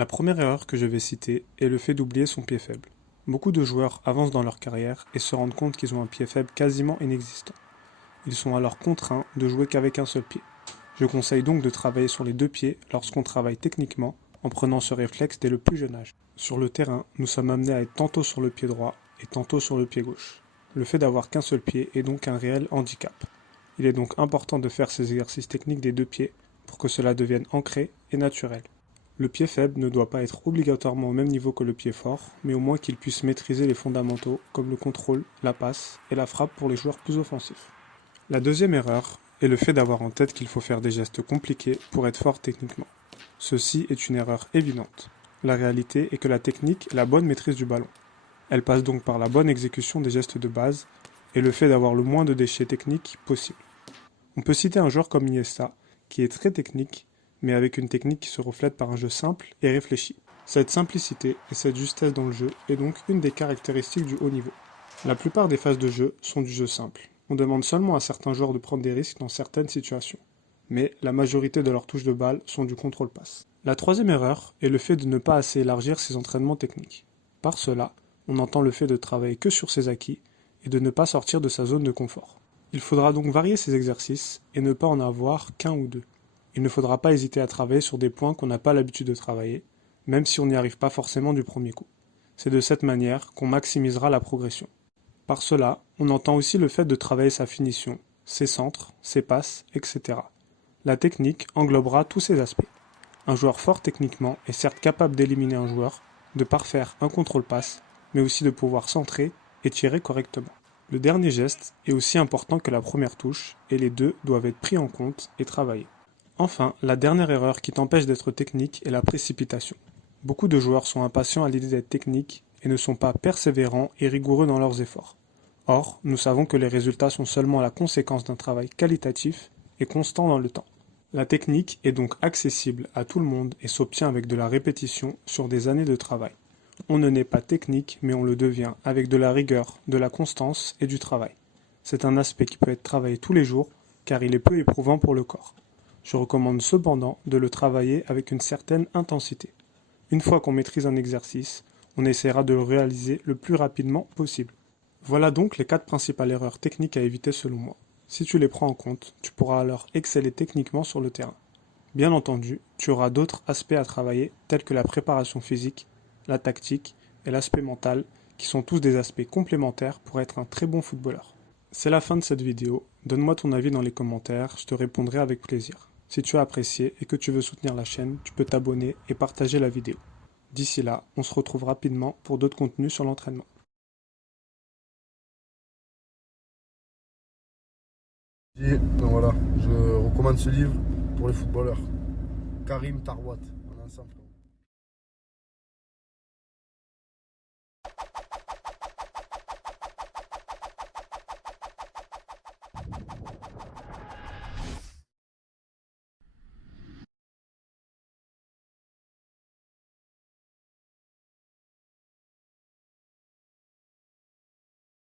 La première erreur que je vais citer est le fait d'oublier son pied faible. Beaucoup de joueurs avancent dans leur carrière et se rendent compte qu'ils ont un pied faible quasiment inexistant. Ils sont alors contraints de jouer qu'avec un seul pied. Je conseille donc de travailler sur les deux pieds lorsqu'on travaille techniquement en prenant ce réflexe dès le plus jeune âge. Sur le terrain, nous sommes amenés à être tantôt sur le pied droit et tantôt sur le pied gauche. Le fait d'avoir qu'un seul pied est donc un réel handicap. Il est donc important de faire ces exercices techniques des deux pieds pour que cela devienne ancré et naturel. Le pied faible ne doit pas être obligatoirement au même niveau que le pied fort, mais au moins qu'il puisse maîtriser les fondamentaux comme le contrôle, la passe et la frappe pour les joueurs plus offensifs. La deuxième erreur est le fait d'avoir en tête qu'il faut faire des gestes compliqués pour être fort techniquement. Ceci est une erreur évidente. La réalité est que la technique est la bonne maîtrise du ballon. Elle passe donc par la bonne exécution des gestes de base et le fait d'avoir le moins de déchets techniques possible. On peut citer un joueur comme Iniesta, qui est très technique, mais avec une technique qui se reflète par un jeu simple et réfléchi. Cette simplicité et cette justesse dans le jeu est donc une des caractéristiques du haut niveau. La plupart des phases de jeu sont du jeu simple. On demande seulement à certains joueurs de prendre des risques dans certaines situations. Mais la majorité de leurs touches de balle sont du contrôle-passe. La troisième erreur est le fait de ne pas assez élargir ses entraînements techniques. Par cela, on entend le fait de travailler que sur ses acquis et de ne pas sortir de sa zone de confort. Il faudra donc varier ses exercices et ne pas en avoir qu'un ou deux. Il ne faudra pas hésiter à travailler sur des points qu'on n'a pas l'habitude de travailler, même si on n'y arrive pas forcément du premier coup. C'est de cette manière qu'on maximisera la progression. Par cela, on entend aussi le fait de travailler sa finition, ses centres, ses passes, etc. La technique englobera tous ces aspects. Un joueur fort techniquement est certes capable d'éliminer un joueur, de parfaire un contrôle-passe, mais aussi de pouvoir centrer et tirer correctement. Le dernier geste est aussi important que la première touche, et les deux doivent être pris en compte et travaillés. Enfin, la dernière erreur qui t'empêche d'être technique est la précipitation. Beaucoup de joueurs sont impatients à l'idée d'être techniques et ne sont pas persévérants et rigoureux dans leurs efforts. Or, nous savons que les résultats sont seulement la conséquence d'un travail qualitatif et constant dans le temps. La technique est donc accessible à tout le monde et s'obtient avec de la répétition sur des années de travail. On ne naît pas technique, mais on le devient avec de la rigueur, de la constance et du travail. C'est un aspect qui peut être travaillé tous les jours, car il est peu éprouvant pour le corps. Je recommande cependant de le travailler avec une certaine intensité. Une fois qu'on maîtrise un exercice, on essaiera de le réaliser le plus rapidement possible. Voilà donc les 4 principales erreurs techniques à éviter selon moi. Si tu les prends en compte, tu pourras alors exceller techniquement sur le terrain. Bien entendu, tu auras d'autres aspects à travailler tels que la préparation physique, la tactique et l'aspect mental qui sont tous des aspects complémentaires pour être un très bon footballeur. C'est la fin de cette vidéo, donne-moi ton avis dans les commentaires, je te répondrai avec plaisir. Si tu as apprécié et que tu veux soutenir la chaîne, tu peux t'abonner et partager la vidéo. D'ici là, on se retrouve rapidement pour d'autres contenus sur l'entraînement. Donc voilà, je recommande ce livre pour les footballeurs. Karim Tarwat, on est ensemble.